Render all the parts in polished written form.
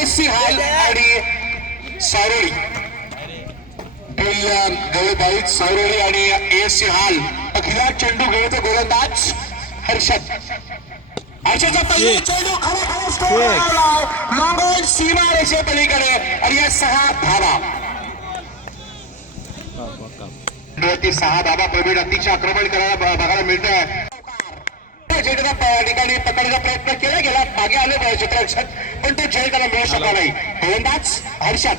AC हाल आणि सारोळी गोलबाईत सारोळी आणि एसी हाल अखिला चेंडू घेतो गोलंदाज हर्षद. हर्षदचा पहिला चेंडू खरा सीमा रेषे पलीकडे आणि या 6 धावा. 6 धावा प्रवीण अतिशय आक्रमण करायला बघायला मिळतंय. ठिकाणी पकडण्याचा प्रयत्न केला गेला, मागे आले क्षेत्ररक्षक पण तो झेल त्याला मिळू शकला नाही. गोलंदाज हर्षद.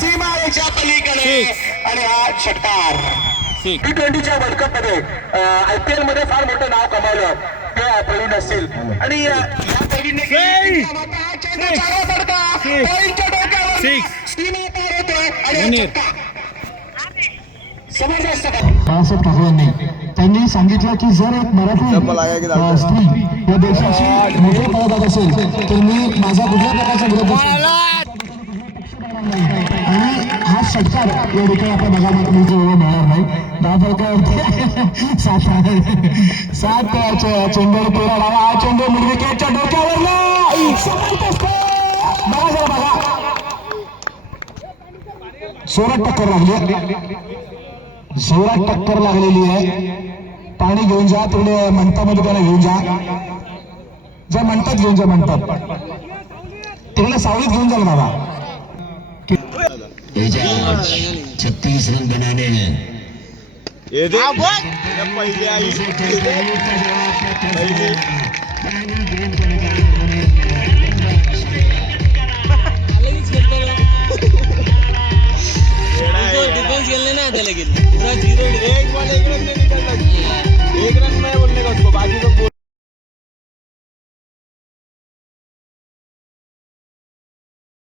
सीमारेषा पलीकडे आणि हा षटकार. T20च्या वर्ल्ड कप मध्ये IPL मध्ये फार मोठं नाव कमावलं ते प्रवीण असतील आणि या प्रवीणने बाळासाहेब ठाकरेंनी त्यांनी सांगितलं की जर एक मराठी स्त्री या देशाची मोठे पदक असेल तर मी माझा कुठल्या प्रकारचा विरोध आणि हा षटकार या ठिकाणी आपल्या बघायला मिळणार नाही. 7 चेंडूवर 13 धावा. हा चेंडू विकेटच्या डोक्यावरला बघा जोरात टक्कर लागली, जोरात टक्कर लागलेली आहे. पाणी घेऊन जा तिकडे मंटामध्ये, त्याला घेऊन जा म्हणतात, घेऊन जा म्हणतात तिकडे सावलीत घेऊन जा बाबा. 36 रन बनाने हैं. डिफेंस खेलने ना आता लेकिन पूरा 0 एक रन में बोलने का